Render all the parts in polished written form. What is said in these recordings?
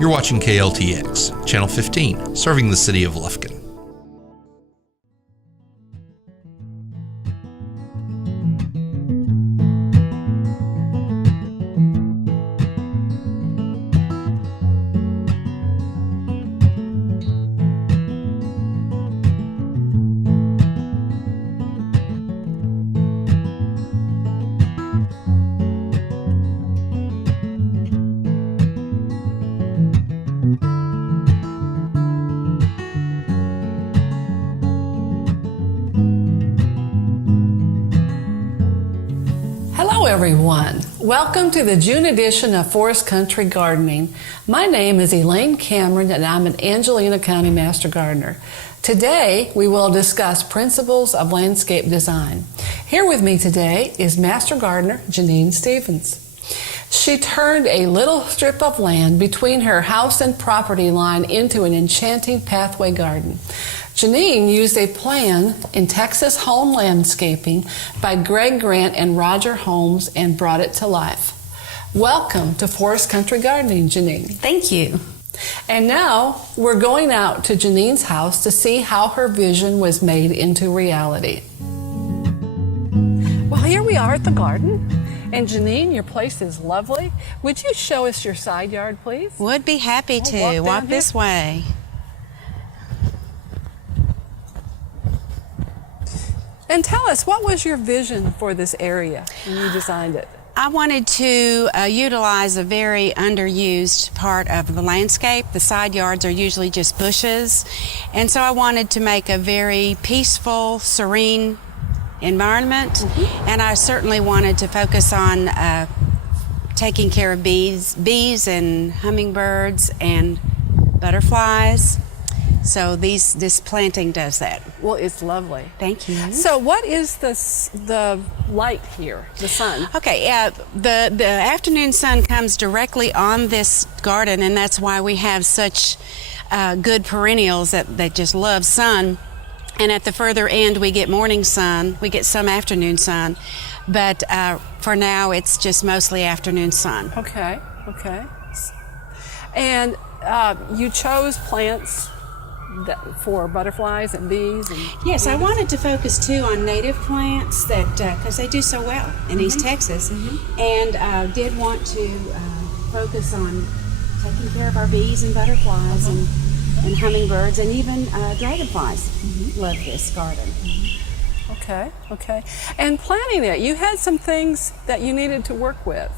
You're watching KLTX, Channel 15, serving the city of Lufkin. Hello everyone. Welcome to the June edition of Forest Country Gardening. My name is Elaine Cameron and I'm an Angelina County Master Gardener. Today we will discuss principles of landscape design. Here with me today is Master Gardener Jeannine Stevens. She turned a little strip of land between her house and property line into an enchanting pathway garden. Jeannine used a plan in Texas Home Landscaping by Greg Grant and Roger Holmes and brought it to life. Welcome to Forest Country Gardening, Jeannine. Thank you. And now we're going out to Jeannine's house to see how her vision was made into reality. Well, here we are at the garden. And Jeannine, your place is lovely. Would you show us your side yard, please? Would be happy to. Walk this way. And tell us, what was your vision for this area when you designed it? I wanted to utilize a very underused part of the landscape. The side yards are usually just bushes. And so I wanted to make a very peaceful, serene environment. And I certainly wanted to focus on taking care of bees and hummingbirds and butterflies. So this planting does that. Well, it's lovely. Thank you. So what is the light here, the sun? Okay, the afternoon sun comes directly on this garden, and that's why we have such good perennials that just love sun. And at the further end, we get morning sun. We get some afternoon sun. But for now, it's just mostly afternoon sun. Okay. And you chose plants for butterflies and bees? Yes, I wanted to focus too on native plants that because they do so well in East Texas, and did want to focus on taking care of our bees and butterflies and hummingbirds and even dragonflies. Love this garden. Okay. And planting it, you had some things that you needed to work with,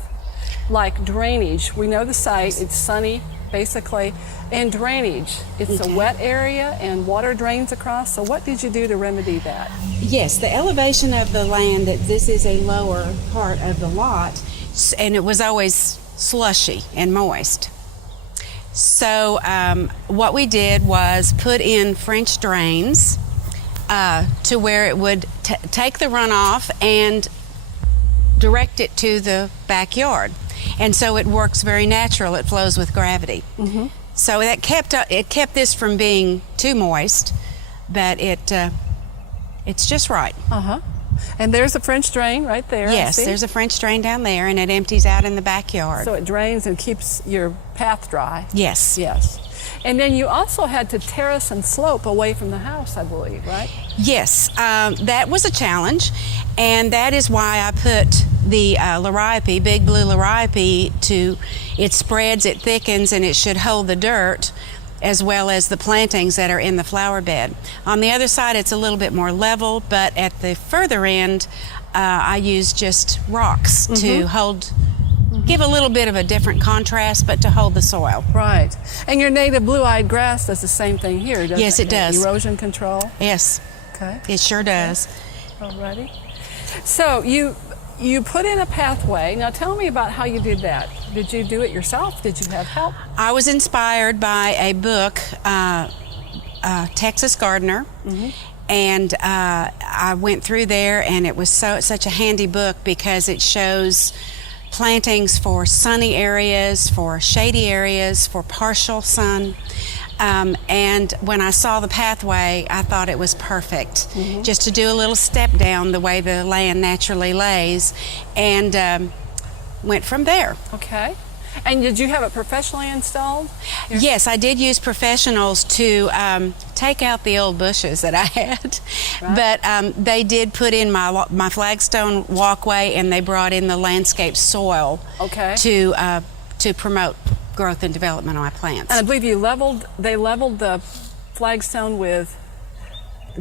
like drainage. We know the site, it's sunny, basically, and drainage. It's a wet area and water drains across, so what did you do to remedy that? Yes, the elevation of the land, that this is a lower part of the lot, and it was always slushy and moist. So what we did was put in French drains to where it would take the runoff and direct it to the backyard. And so it works very natural. It flows with gravity. So that kept this from being too moist, but it's just right. And there's a French drain right there. Yes, there's a French drain down there, and it empties out in the backyard. So it drains and keeps your path dry. Yes. And then you also had to terrace and slope away from the house, I believe, right? Yes, that was a challenge, and that is why I put the liriope, big blue liriope, it spreads, it thickens, and it should hold the dirt as well as the plantings that are in the flower bed. On the other side, it's a little bit more level, but at the further end, I use just rocks to hold, give a little bit of a different contrast, but to hold the soil. Right. And your native blue-eyed grass does the same thing here, doesn't it? Yes, it does. Erosion control? Yes. Okay. It sure does. Alrighty. So you put in a pathway. Now tell me about how you did that. Did you do it yourself? Did you have help? I was inspired by a book, Texas Gardener, and I went through there, and it was such a handy book because it shows plantings for sunny areas, for shady areas, for partial sun. And when I saw the pathway, I thought it was perfect, just to do a little step down the way the land naturally lays, and went from there. Okay. And did you have it professionally installed? Yes, I did use professionals to take out the old bushes that I had, Right. but they did put in my flagstone walkway, and they brought in the landscape soil to promote growth and development of my plants. And I believe they leveled the flagstone with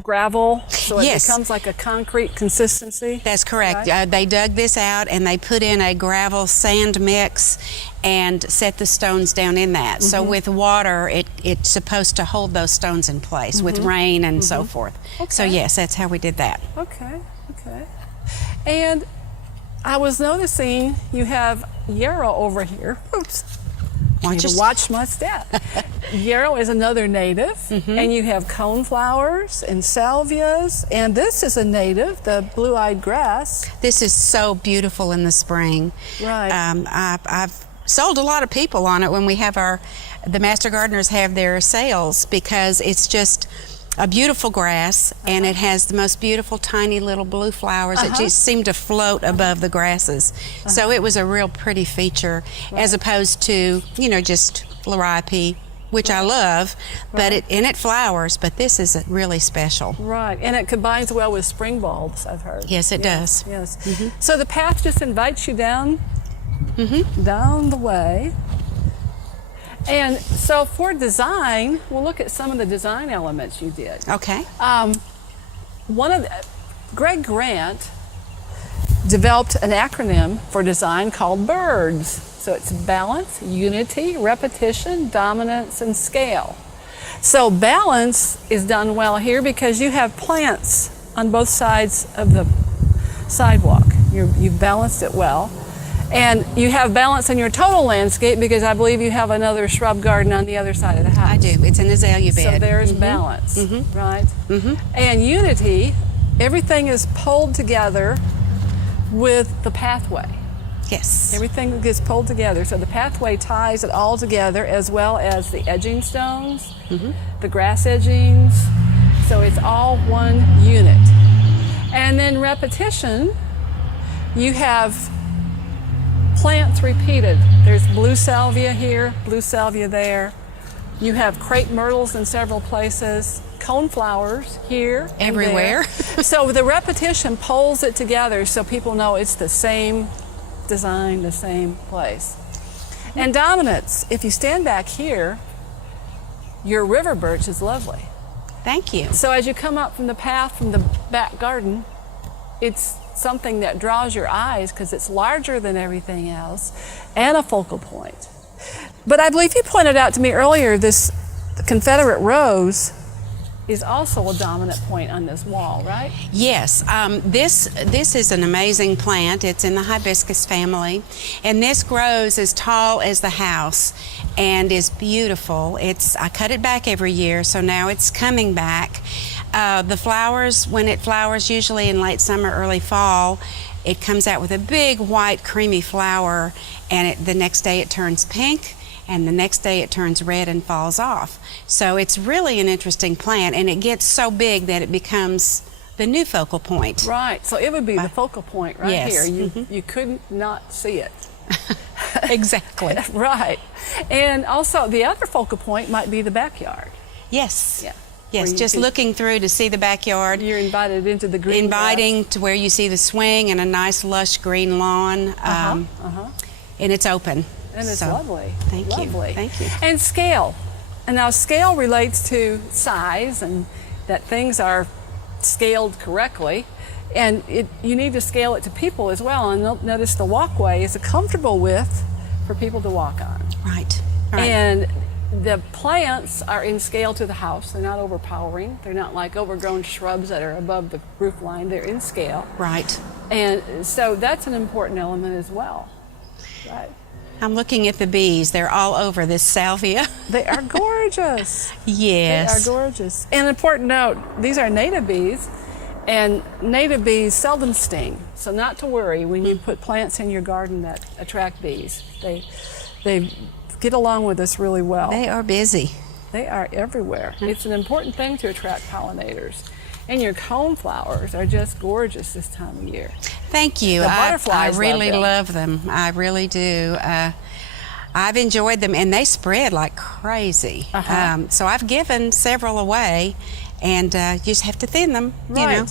gravel, so it Yes. becomes like a concrete consistency. That's correct. Right? They dug this out and they put in a gravel sand mix and set the stones down in that. So with water, it's supposed to hold those stones in place with rain and so forth. So Okay. yes, that's how we did that. Okay. And I was noticing you have yarrow over here. Oops. Watch To us- watch my step. Yarrow is another native, and you have coneflowers and salvias, and this is a native, the blue-eyed grass. This is so beautiful in the spring. Right. I've sold a lot of people on it when we have the Master Gardeners have their sales, because it's just a beautiful grass, and it has the most beautiful tiny little blue flowers that just seem to float above the grasses. So it was a real pretty feature, as opposed to, just liripe, which I love, but it flowers, but this is really special. Right, and it combines well with spring bulbs, I've heard. Yes, it does. Yes. So the path just invites you down, down the way. And so for design, we'll look at some of the design elements you did. Okay. Greg Grant developed an acronym for design called BIRDS. So it's balance, unity, repetition, dominance, and scale. So balance is done well here because you have plants on both sides of the sidewalk. You've balanced it well. And you have balance in your total landscape because I believe you have another shrub garden on the other side of the house. I do. It's an azalea bed. So there's balance, right? And unity, everything is pulled together with the pathway. Yes. Everything gets pulled together. So the pathway ties it all together, as well as the edging stones, the grass edgings. So it's all one unit. And then repetition, you have plants repeated. There's blue salvia here, blue salvia there. You have crepe myrtles in several places, coneflowers here, and Everywhere. there. So the repetition pulls it together so people know it's the same design, the same place. And dominance, if you stand back here, your river birch is lovely. Thank you. So as you come up from the path from the back garden, it's something that draws your eyes because it's larger than everything else and a focal point. But I believe you pointed out to me earlier this Confederate rose is also a dominant point on this wall, right? Yes, this is an amazing plant. It's in the hibiscus family, and this grows as tall as the house and is beautiful. I cut it back every year, so now it's coming back. The flowers, when it flowers, usually in late summer, early fall, it comes out with a big white creamy flower, and the next day it turns pink, and the next day it turns red and falls off. So it's really an interesting plant, and it gets so big that it becomes the new focal point. Right, so it would be the focal point right Yes. here. You couldn't not see it. Exactly. Right. And also the other focal point might be the backyard. Yes. Yeah. Yes, Where you just could- looking through to see the backyard. You're invited into the green Inviting to where you see the swing and a nice lush green lawn. And it's open. And it's So, lovely. Thank you. Lovely. Thank you. And scale. And now scale relates to size and that things are scaled correctly. And you need to scale it to people as well. And notice the walkway is a comfortable width for people to walk on. Right. Right. And the plants are in scale to the house. They're not overpowering. They're not like overgrown shrubs that are above the roof line. They're in scale. Right. And so that's an important element as well. Right. I'm looking at the bees. They're all over this salvia. They are gorgeous. Yes. They are gorgeous. And an important note, these are native bees, and native bees seldom sting. So not to worry when you put plants in your garden that attract bees. They get along with us really well. They are busy. They are everywhere. It's an important thing to attract pollinators. And your coneflowers are just gorgeous this time of year. Thank you. The I butterflies really love love them. I really do. I've enjoyed them, and they spread like crazy. So I've given several away, and you just have to thin them, you know.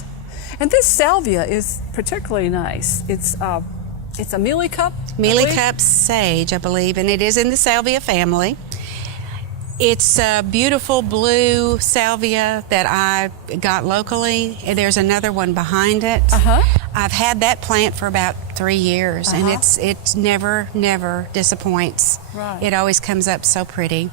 And this salvia is particularly nice. It's a mealy cup? Mealy cup sage, I believe, and it is in the salvia family. It's a beautiful blue salvia that I got locally. There's another one behind it. I've had that plant for about 3 years, and it never disappoints. It always comes up so pretty.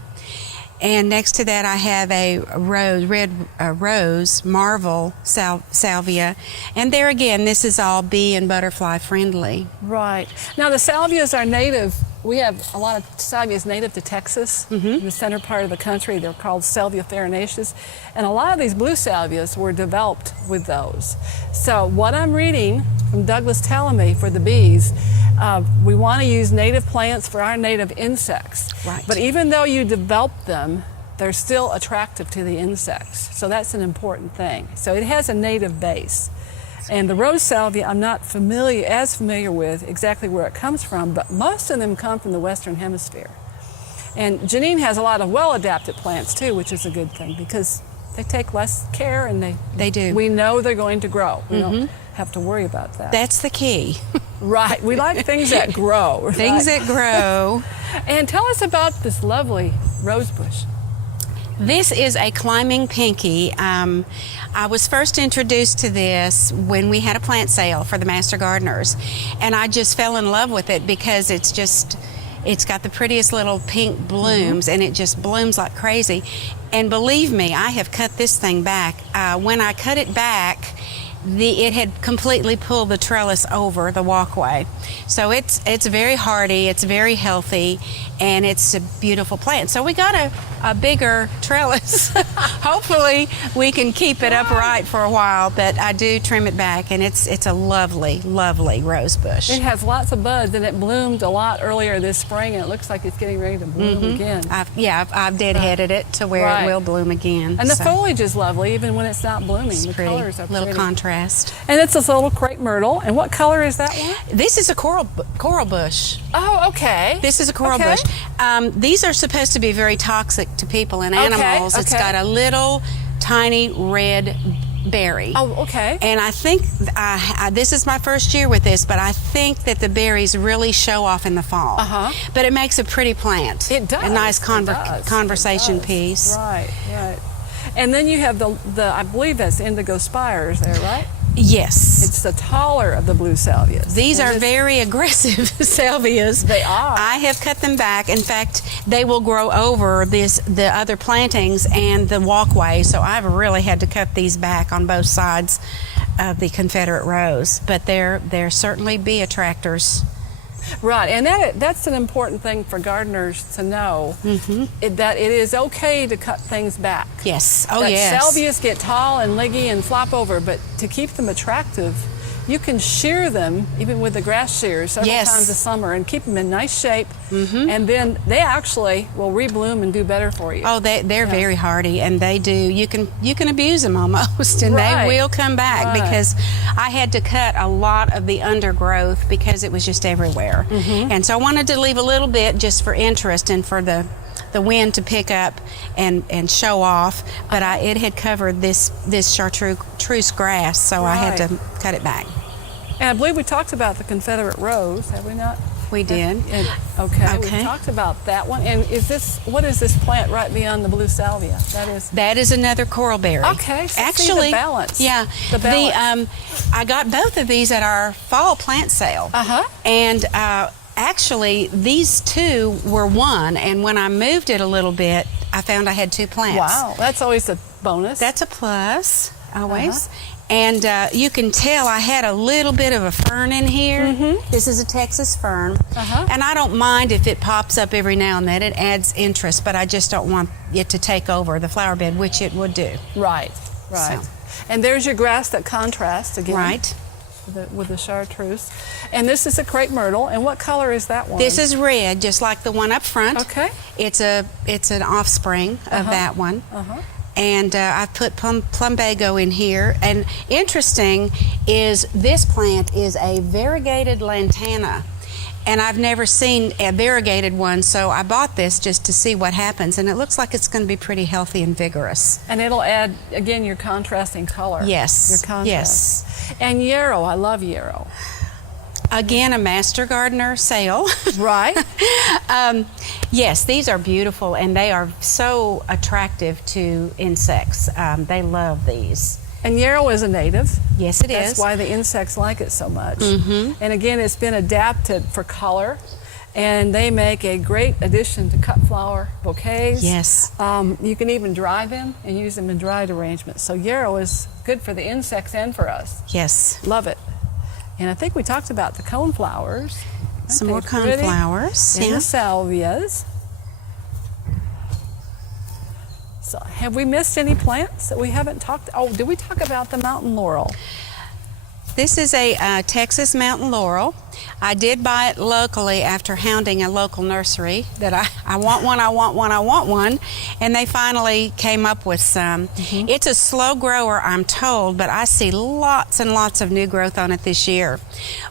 And next to that, I have a red rose marvel salvia, and there again, this is all bee and butterfly friendly. Right. Now the salvias are native. We have a lot of salvias native to Texas, in the center part of the country. They're called salvia farinaceous, and a lot of these blue salvias were developed with those. So what I'm reading from Douglas Tallamy for the bees, we want to use native plants for our native insects. Right. But even though you develop them, they're still attractive to the insects. So that's an important thing. So it has a native base. And the rose salvia, I'm not as familiar with exactly where it comes from, but most of them come from the Western Hemisphere. And Jeannine has a lot of well-adapted plants too, which is a good thing because they take less care, and they do. We know they're going to grow. We don't have to worry about that. That's the key. Right. We like things that grow. Right? Things that grow. And tell us about this lovely rose bush. This is a climbing pinky. I was first introduced to this when we had a plant sale for the Master Gardeners, and I just fell in love with it because it's got the prettiest little pink blooms, and it just blooms like crazy. And believe me, I have cut this thing back. When I cut it back, it had completely pulled the trellis over the walkway. So it's very hardy, it's very healthy, and it's a beautiful plant. So we got a bigger trellis. Hopefully we can keep it upright for a while, but I do trim it back, and it's a lovely, lovely rose bush. It has lots of buds, and it bloomed a lot earlier this spring, and it looks like it's getting ready to bloom again. I've deadheaded it to where it will bloom again. And the foliage is lovely, even when it's not blooming. It's the pretty. colors are Little pretty. Contrast. And it's this little crepe myrtle. And what color is that one? This is a coral bush. Oh, okay. This is a coral bush. These are supposed to be very toxic to people and animals. It's got a little tiny red berry. Oh, okay. And I think this is my first year with this, but I think that the berries really show off in the fall. But it makes a pretty plant. It does. A nice conversation piece. Right, right. And then you have the I believe that's indigo spires there, right? Yes. It's the taller of the blue salvias. These are very aggressive salvias. They are. I have cut them back. In fact, they will grow over the other plantings and the walkway, so I've really had to cut these back on both sides of the Confederate rows. But they're certainly bee attractors. Right, and that's an important thing for gardeners to know, that it is okay to cut things back. Yes, Salvias get tall and leggy and flop over, but to keep them attractive, you can shear them, even with the grass shears, several times a summer, and keep them in nice shape, and then they actually will rebloom and do better for you. Oh, they're very hardy, and they do. You can abuse them almost, and they will come back because I had to cut a lot of the undergrowth because it was just everywhere. And so I wanted to leave a little bit just for interest and for the wind to pick up and show off, but it had covered this chartreuse grass, so I had to cut it back. And I believe we talked about the Confederate rose, have we not? We did. Okay, we talked about that one. And what is this plant right beyond the blue salvia? That is another coral berry. Okay, so actually, see the balance. Yeah, the balance. I got both of these at our fall plant sale. And actually, these two were one, and when I moved it a little bit, I found I had two plants. Wow, that's always a bonus. That's a plus, always. And you can tell I had a little bit of a fern in here. This is a Texas fern. And I don't mind if it pops up every now and then. It adds interest, but I just don't want it to take over the flower bed, which it would do. Right. So. And there's your grass that contrasts again. Right. With the chartreuse. And this is a crepe myrtle. And what color is that one? This is red, just like the one up front. Okay. It's an offspring of that one. And I've put plumbago in here. And interesting is this plant is a variegated lantana. And I've never seen a variegated one, so I bought this just to see what happens, and it looks like it's going to be pretty healthy and vigorous. And it'll add, again, your contrasting color. Yes. Your contrast. Yes. And yarrow, I love yarrow. Again, a Master Gardener sale. Right. Yes, these are beautiful, and they are so attractive to insects. They love these. And yarrow is a native. Yes, it is. That's why the insects like it so much. Mm-hmm. And again, it's been adapted for color, and they make a great addition to cut flower bouquets. Yes. You can even dry them and use them in dried arrangements. So yarrow is good for the insects and for us. Yes. Love it. And I think we talked about the cone flowers. Some more cone flowers. And the salvias. So have we missed any plants that we haven't talked? Oh, did we talk about the mountain laurel? This is a Texas mountain laurel. I did buy it locally after hounding a local nursery that I want one, I want one, I want one, and they finally came up with some. Mm-hmm. It's a slow grower, I'm told, but I see lots and lots of new growth on it this year.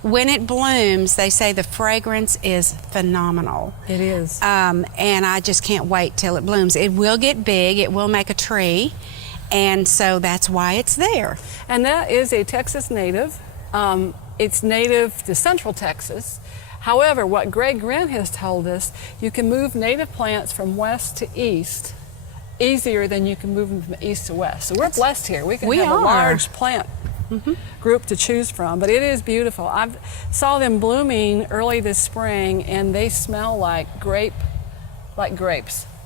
When it blooms, they say the fragrance is phenomenal. It is. And I just can't wait till it blooms. It will get big, it will make a tree, and so that's why it's there. And that is a Texas native. It's native to central Texas. However, what Greg Grant has told us, you can move native plants from west to east easier than you can move them from east to west. So we're blessed here. We can have a large plant group to choose from, but it is beautiful. I saw them blooming early this spring, and they smell like grapes.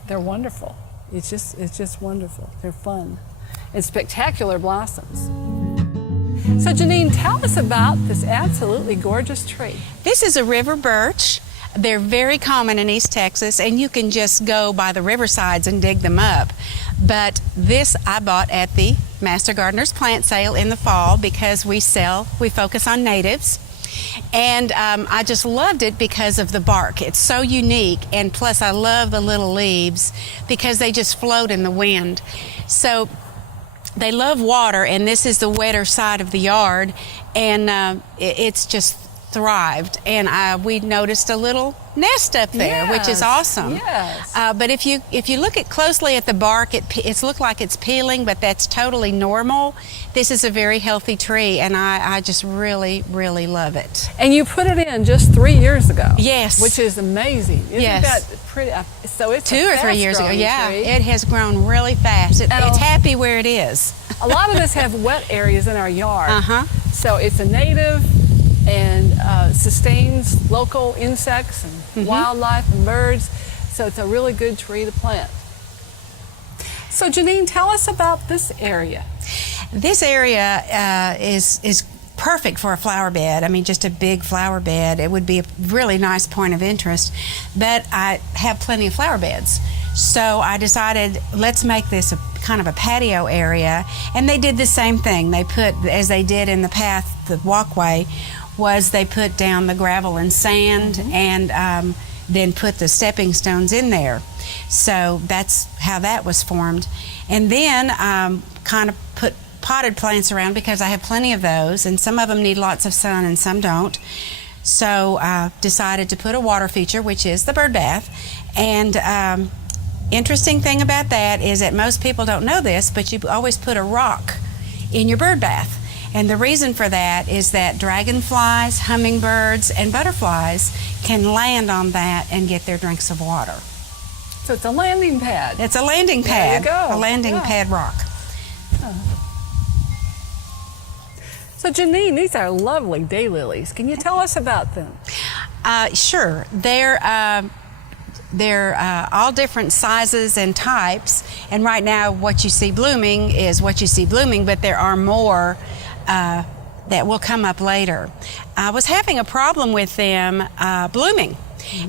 They're wonderful. It's just wonderful. They're fun. And spectacular blossoms. So Jeannine, tell us about this absolutely gorgeous tree. This is a river birch. They're very common in East Texas, and you can just go by the riversides and dig them up. But this I bought at the Master Gardener's plant sale in the fall because we focus on natives. And I just loved it because of the bark. It's so unique, and plus I love the little leaves because they just float in the wind. So they love water, and this is the wetter side of the yard, and it's just thrived. And we noticed a little nest up there, which is awesome. Yes. But if you look closely at the bark, it's looked like it's peeling, but that's totally normal. This is a very healthy tree, and I just really, really love it. And you put it in just 3 years ago. Yes. Which is amazing. Isn't that pretty? So it's 2 or 3 years ago. Yeah, tree. it has grown really fast. It's happy where it is. A lot of us have wet areas in our yard. So it's a native and sustains local insects and wildlife and birds. So it's a really good tree to plant. So Jeannine, tell us about this area. This area is perfect for a flower bed. I mean, just a big flower bed. It would be a really nice point of interest, but I have plenty of flower beds. So I decided, let's make this a kind of a patio area, and they did the same thing. They put, as they did in the path, the walkway, was they put down the gravel and sand and then put the stepping stones in there. So that's how that was formed. And then kind of put potted plants around because I have plenty of those, and some of them need lots of sun and some don't. So I decided to put a water feature, which is the bird bath. And interesting thing about that is that most people don't know this, but you always put a rock in your bird bath. And the reason for that is that dragonflies, hummingbirds, and butterflies can land on that and get their drinks of water. So it's a landing pad. It's a landing pad. There you go. A landing pad rock. So Jeannine, these are lovely daylilies. Can you tell us about them? Sure. They're all different sizes and types, and right now what you see blooming is what you see blooming, but there are more that will come up later. I was having a problem with them blooming,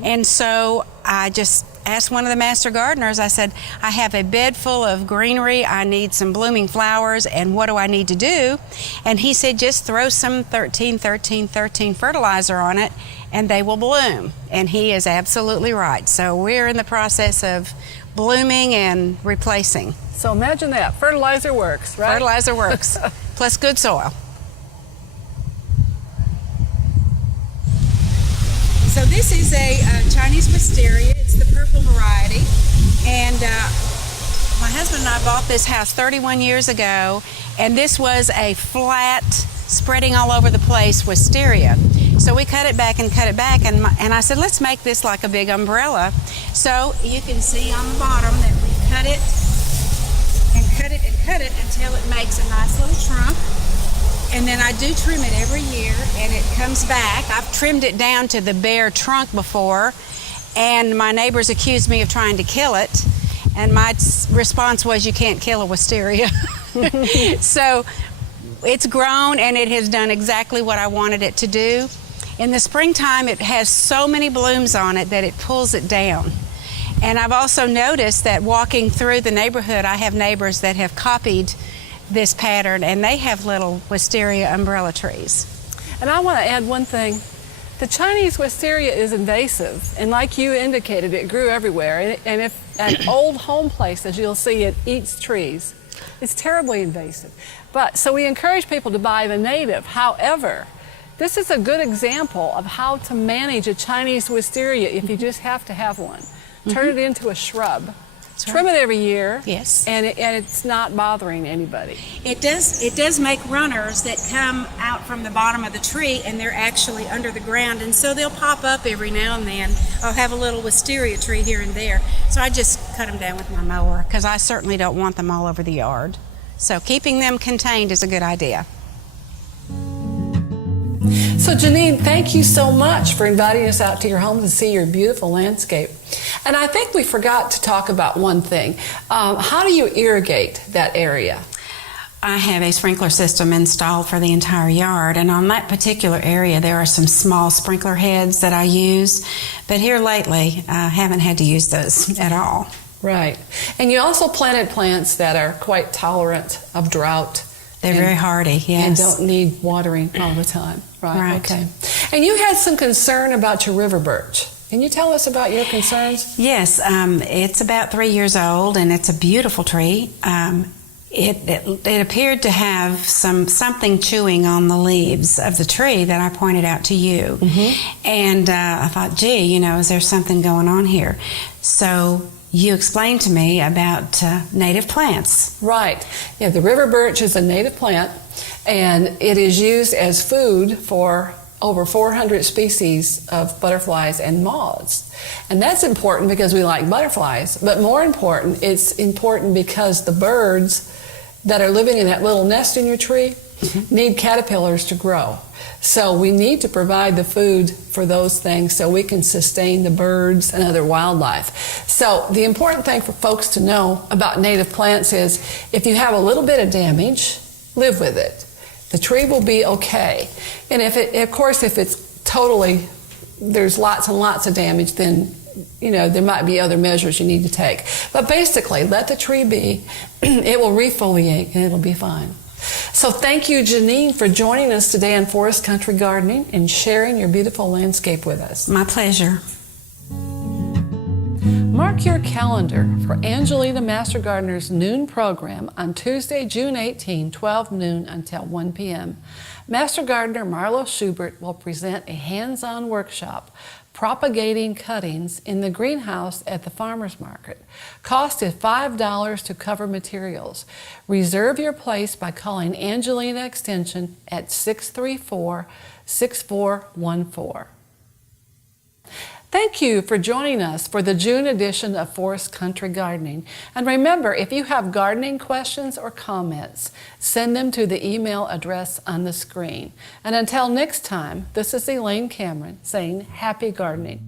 and so I just asked one of the master gardeners, I said, I have a bed full of greenery, I need some blooming flowers, and what do I need to do? And he said, just throw some 13-13-13 fertilizer on it and they will bloom. And he is absolutely right. So we're in the process of blooming and replacing. So imagine that, fertilizer works, right? Fertilizer works, plus good soil. So this is a Chinese wisteria. It's the purple variety. And my husband and I bought this house 31 years ago, and this was a flat, spreading all over the place wisteria. So we cut it back, and I said, let's make this like a big umbrella. So you can see on the bottom that we cut it and cut it and cut it until it makes a nice little trunk. And then I do trim it every year, and it comes back. I've trimmed it down to the bare trunk before, and my neighbors accused me of trying to kill it. And my response was, you can't kill a wisteria. So it's grown, and it has done exactly what I wanted it to do. In the springtime, it has so many blooms on it that it pulls it down. And I've also noticed that walking through the neighborhood, I have neighbors that have copied this pattern, and they have little wisteria umbrella trees. And I want to add one thing. The Chinese wisteria is invasive, and like you indicated, it grew everywhere. And if at old home places, you'll see it eats trees. It's terribly invasive. So we encourage people to buy the native. However, this is a good example of how to manage a Chinese wisteria if you just have to have one. Turn it into a shrub. Trim it every year. Yes. And it's not bothering anybody. It does make runners that come out from the bottom of the tree, and they're actually under the ground, and so they'll pop up every now and then. I'll have a little wisteria tree here and there. So I just cut them down with my mower, because I certainly don't want them all over the yard. So keeping them contained is a good idea. So Jeannine, thank you so much for inviting us out to your home to see your beautiful landscape. And I think we forgot to talk about one thing. How do you irrigate that area? I have a sprinkler system installed for the entire yard, and on that particular area there are some small sprinkler heads that I use, but here lately I haven't had to use those at all. Right. And you also planted plants that are quite tolerant of drought. They're very hardy, yes. And don't need watering all the time. Right. Okay. And you had some concern about your river birch. Can you tell us about your concerns? Yes, it's about 3 years old, and it's a beautiful tree. It appeared to have something chewing on the leaves of the tree that I pointed out to you. And I thought, gee, is there something going on here? So you explained to me about native plants. Right. Yeah, the river birch is a native plant, and it is used as food for over 400 species of butterflies and moths. And that's important because we like butterflies, but more important, it's important because the birds that are living in that little nest in your tree need caterpillars to grow. So we need to provide the food for those things so we can sustain the birds and other wildlife. So the important thing for folks to know about native plants is if you have a little bit of damage, live with it. The tree will be okay. And if it's totally, there's lots and lots of damage, then there might be other measures you need to take. But basically, let the tree be. It will refoliate and it'll be fine. So thank you, Jeannine, for joining us today on Forest Country Gardening and sharing your beautiful landscape with us. My pleasure. Mark your calendar for Angelina Master Gardener's noon program on Tuesday, June 18, 12 noon until 1 p.m. Master Gardener Marlo Schubert will present a hands-on workshop propagating cuttings in the greenhouse at the farmer's market. Cost is $5 to cover materials. Reserve your place by calling Angelina Extension at 634-6414. Thank you for joining us for the June edition of Forest Country Gardening. And remember, if you have gardening questions or comments, send them to the email address on the screen. And until next time, this is Elaine Cameron saying happy gardening.